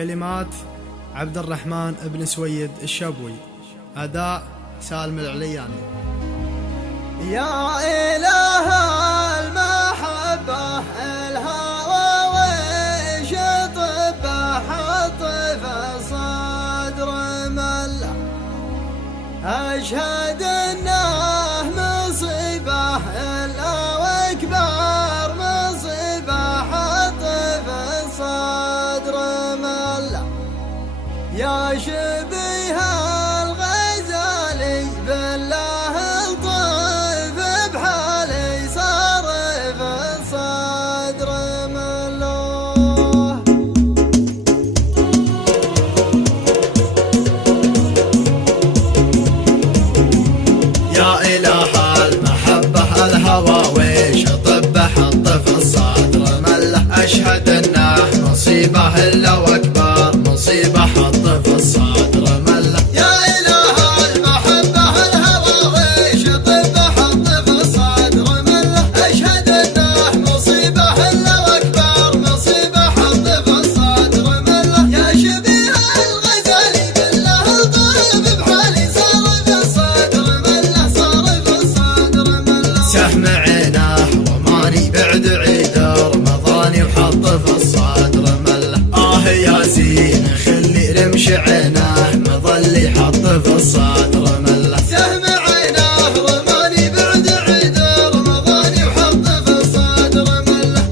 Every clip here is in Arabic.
كلمات عبد الرحمن بن سويد الشبوي، أداء سالم العلياني. يا إله المحبة الهوى ويش طبه حط في الصدر مله، أشهد إنه مصيبة إلا وأكبر مصيبة حط في الصدر مله، يا شبيه الغزالي بالله الطيف بحالي صار في الصدر مله. يا إله المحبة الهوى ويش طبه حط في الصدر مله، أشهد إنه مصيبة إلا وأكبر مصيبة حط في الصدر مله. يا إله المحبة الهوى ويش طبه حط في الصدر مله، أشهد إنه مصيبة إلا وأكبر مصيبة حط في الصدر مله، يا شبيه الغزالي بالله الطيب بحالي صار في الصدر مله صار في الصدر مله. سهم عينه رماني بعد عيد رمضاني وحط في الصدر مله، يا زين خلي رمش عينه مظلي حط في الصدر مله. سهم عينه رماني بعد عيد رمضاني وحط في الصدر مله،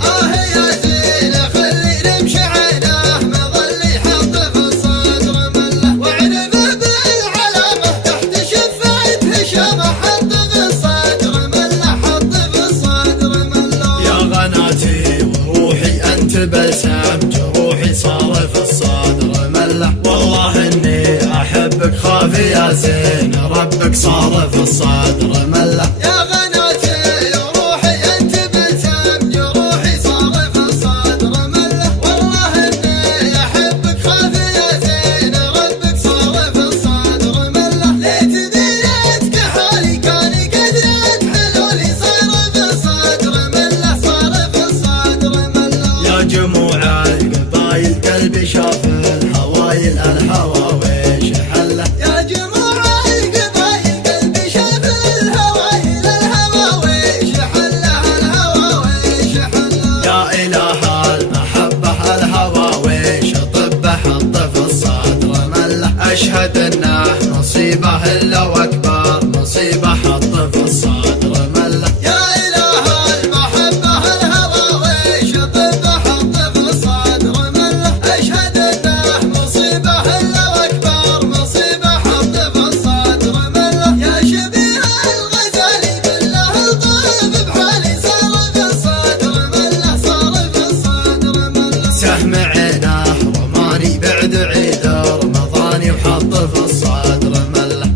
يا زين خلي رمش عينه مظلي حط في الصدر مله، وعرف بالعلامة تحت شفاية هشامة حط في الصدر مله حط في الصدر مله. يا غناتي وروحي أنت بلسم جروحي صار في الصدر مله، والله إني أحبك خافي يا زين ربك صار في الصدر مله. يا غناتي وروحي أنت بلسم جروحي صار في الصدر مله، والله إني أحبك خافي يا زين ربك صار في الصدر مله، ليت دينتك حالي كان قدرت حلولي صار في الصدر مله صار في الصدر مله. يا جموع القبايل قلبي شاف الهوايل الهوى ويش حله، يا جموع القبايل قلبي شاف الهوايل الهوى ويش حله الهوى ويش حله. يا إله المحبة الهوى ويش طبه حط في الصدر مله، أشهد إنه مصيبة إلا وأكبر مصيبة حط في الصدر مله. يا إله المحبة الهوى ويش طبه حط في الصدر مله، أشهد إنه مصيبة إلا وأكبر مصيبة حط في الصدر مله، يا شبيه الغزالي بالله الطيب بحالي صار في الصدر مله صار في الصدر مله. سهم عينه رماني بعد عيد رمضاني وحط في الصدر مله،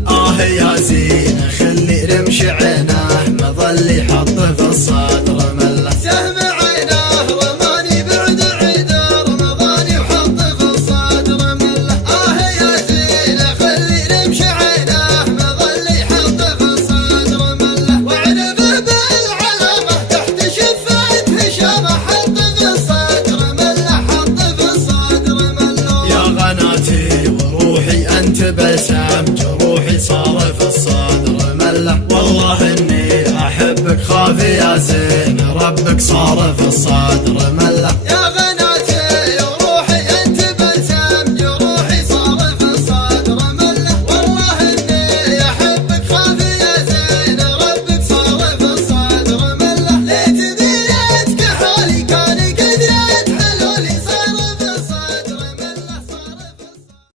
يا زين خلي رمش عينه مظلي حط في الصدر مله. سهم عينه رماني بعد عيد رمضاني وحط في الصدر مله، يا زين خلي رمش عينه مظلي حط في الصدر مله، وعرف بالعلامة تحت شفاية هشامة حط في الصدر مله حط في الصدر مله. يا غناتي وروحي أنت بلسم جروحي صار في الصدر مله، والله إني أحبك خافي يا زين ربك صار في الصدر مله.